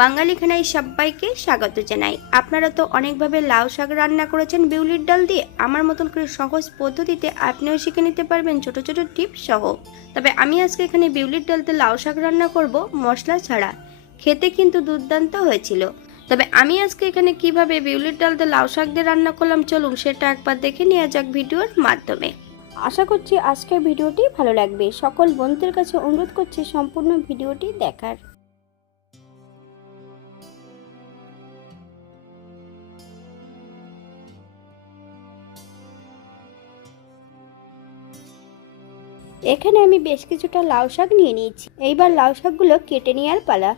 বাঙালি খানায় সবাইকে স্বাগত জানাই। আপনারা তো অনেকভাবে লাউ শাক রান্না করেছেন বিউলির ডাল দিয়ে। আমার মতন করে সহজ পদ্ধতিতে আপনিও শিখে নিতে পারবেন ছোট ছোট টিপস সহ। তবে আমি আজকে এখানে বিউলির ডালতে লাউ শাক রান্না করব মশলা ছাড়া। খেতে কিন্তু দুর্দান্ত হয়েছিল। তবে আমি আজকে এখানে কীভাবে বিউলির ডাল দিয়ে লাউ শাক দিয়ে রান্না করলাম চলুন সেটা একবার দেখে নেওয়া যাক ভিডিওর মাধ্যমে। আশা করছি আজকের ভিডিওটি ভালো লাগবে। সকল বন্ধুদের কাছে অনুরোধ করছি সম্পূর্ণ ভিডিওটি দেখার। এখানে আমি বেশ কিছুটা লাউ শাক নিয়ে নিয়েছি। এইবার লাউ শাকগুলো কেটে নেওয়ার পালা।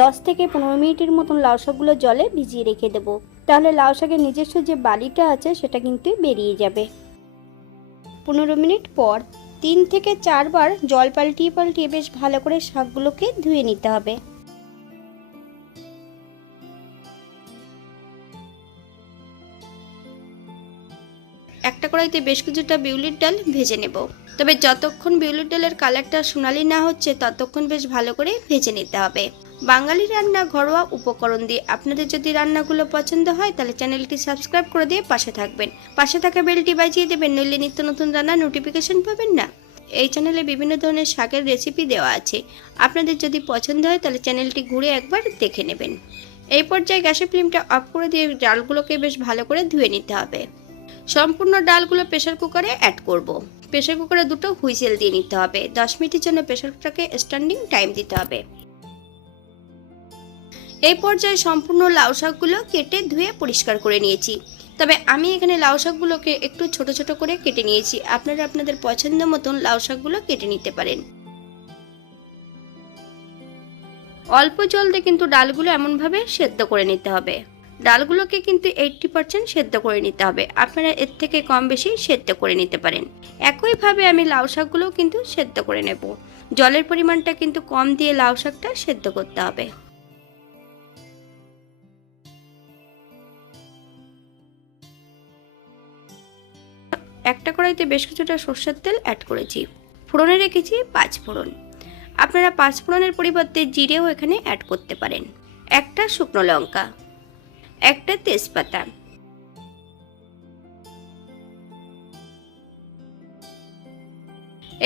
দশ থেকে পনেরো মিনিটের মতন লাউ শাকগুলো জলে ভিজিয়ে রেখে দেবো। তাহলে লাউ শাকের নিজস্ব যে বালিটা আছে, সেটা কিন্তু বেরিয়ে যাবে। পনেরো মিনিট পর তিন থেকে চারবার জল পাল্টিয়ে পাল্টিয়ে বেশ ভালো করে শাকগুলোকে ধুয়ে নিতে হবে। কড়াইতে বেশ কিছুটা বিউলির ডাল ভেজে নেব। তবে যতক্ষণ বিউলির ডালের কালারটা সোনালি না হচ্ছে, ততক্ষণ বেশ ভালো করে ভেজে নিতে হবে। বাঙালি রান্না ঘরোয়া উপকরণ দিয়ে আপনাদের যদি রান্নাগুলো পছন্দ হয়, তাহলে চ্যানেলটি সাবস্ক্রাইব করে দিয়ে পাশে থাকবেন। পাশে থাকা বেলটি বাজিয়ে দেবেন, নইলে নিত্য নতুন রান্নার নোটিফিকেশন পাবেন না। এই চ্যানেলে বিভিন্ন ধরনের শাকের রেসিপি দেওয়া আছে। আপনাদের যদি পছন্দ হয়, তাহলে চ্যানেলটি ঘুরে একবার দেখে নেবেন। এই পর্যায়ে গ্যাসের ফ্লেমটা অফ করে দিয়ে ডালগুলোকে বেশ ভালো করে ধুয়ে নিতে হবে। সম্পূর্ণ ডালগুলো প্রেশার কুকারে অ্যাড করব। প্রেশার কুকারে দুটো হুইসেল দিয়ে নিতে হবে। দশ মিনিটের জন্য প্রেশার কুকারকে স্ট্যান্ডিং টাইম দিতে হবে। এই পর্যায়ে সম্পূর্ণ লাউ শাকগুলো কেটে ধুয়ে পরিষ্কার করে নিয়েছি। তবে আমি এখানে লাউ শাকগুলোকে একটু ছোট ছোট করে কেটে নিয়েছি। আপনারা আপনাদের পছন্দ মতন লাউ শাকগুলো কেটে নিতে পারেন। অল্প জল দিয়ে কিন্তু ডালগুলো এমনভাবে সেদ্ধ করে নিতে হবে। ডালগুলোকে কিন্তু এইটটি পার্সেন্ট সেদ্ধ করে নিতে হবে। আপনারা এর থেকে কম বেশি সেদ্ধ করে নিতে পারেন। একইভাবে আমি লাউ শাকগুলোও কিন্তু সেদ্ধ করে নেব। জলের পরিমাণটা কিন্তু কম দিয়ে লাউ শাকটা সেদ্ধ করতে হবে। একটা কড়াইতে বেশ কিছুটা সর্ষের তেল অ্যাড করেছি। ফোড়নে রেখেছি পাঁচ ফোড়ন। আপনারা পাঁচ ফোড়নের পরিবর্তে জিরেও এখানে অ্যাড করতে পারেন। একটা শুকনো লঙ্কা। একটা তেজপাতা।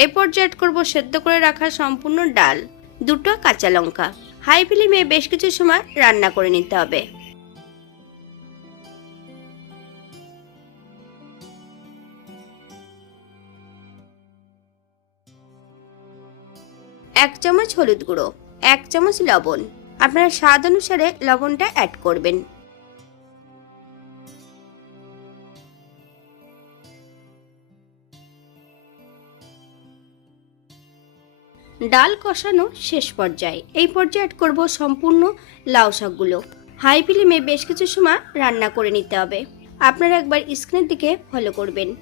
এই পর্যায়ে অ্যাড করব সেদ্ধ করে রাখা সম্পূর্ণ ডাল, দুটো কাঁচা লঙ্কা। হাই ফ্লেমে বেশ কিছু সময় রান্না করে নিতে হবে। এক চামচ হলুদ গুঁড়ো, এক চামচ লবণ। আপনারা স্বাদ অনুসারে লবণটা অ্যাড করবেন। ডাল কষানো শেষ পর্যায়ে। এই পর্যায়ে অ্যাড করব সম্পূর্ণ লাউ শাকগুলো। হাই ফ্লেমে বেশ কিছু সময় রান্না করে নিতে হবে। আপনারা একবার স্ক্রিনের দিকে ফলো করবেন।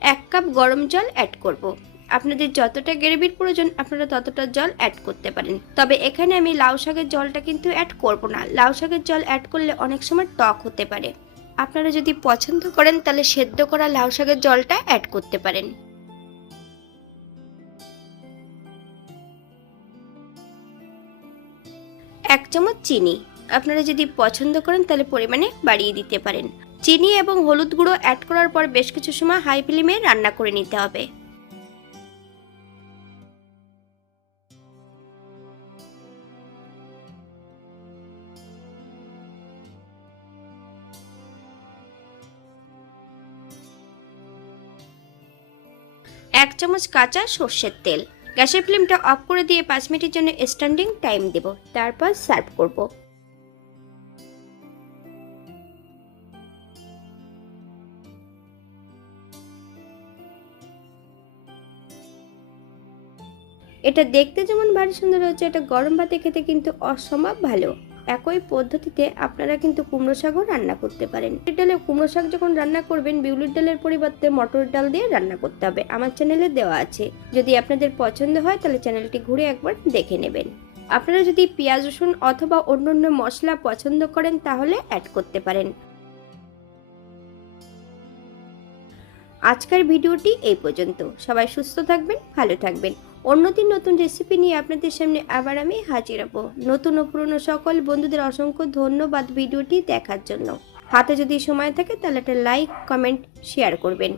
এক কাপ গরম জল অ্যাড করব। আপনাদের যতটা গ্রেভির প্রয়োজন, আপনারা ততটা জল অ্যাড করতে পারেন। তবে এখানে আমি লাউ শাকের জলটা কিন্তু অ্যাড করব না। লাউ শাকের জল অ্যাড করলে অনেক সময় টক হতে পারে। আপনারা যদি পছন্দ করেন, তাহলে সেদ্ধ করা লাউ শাকের জলটা অ্যাড করতে পারেন। এক চামচ চিনি। আপনারা যদি পছন্দ করেন, তাহলে পরিমাণে বাড়িয়ে দিতে পারেন। চিনি এবং হলুদ গুঁড়ো অ্যাড করার পর বেশ কিছু সময় হাই ফ্লেমে রান্না করে নিতে হবে। এক চামচ কাঁচা সর্ষের তেল। গ্যাসের ফ্লেমটা অফ করে দিয়ে পাঁচ মিনিটের জন্য স্ট্যান্ডিং টাইম দেব। তারপর সার্ভ করব। এটা দেখতে যেমন ভারী সুন্দর হচ্ছে এটা গরম ভাতে খেতে কিন্তু অসম্ভব ভালো। একই পদ্ধতিতে আপনারা কিন্তু কুমড়ো শাকও রান্না করতে পারেন। ডালে কুমড়ো শাক যখন রান্না করবেন, বিউলির ডালের পরিবর্তে মটর ডাল দিয়ে রান্না করতে হবে। আমার চ্যানেলে দেওয়া আছে। যদি আপনাদের পছন্দ হয়, তাহলে চ্যানেলটি ঘুরে একবার দেখে নেবেন। আপনারা যদি পেঁয়াজ, রসুন অথবা অন্য অন্য মশলা পছন্দ করেন, তাহলে অ্যাড করতে পারেন। আজকের ভিডিওটি এই পর্যন্ত। সবাই সুস্থ থাকবেন, ভালো থাকবেন। অন্যদিন নতুন রেসিপি নিয়ে আপনাদের সামনে আবার আমি হাজির হব। নতুন ও পুরনো সকল বন্ধুদের অসংখ্য ধন্যবাদ ভিডিওটি দেখার জন্য। হাতে যদি সময় থাকে তাহলে একটা লাইক কমেন্ট শেয়ার করবেন।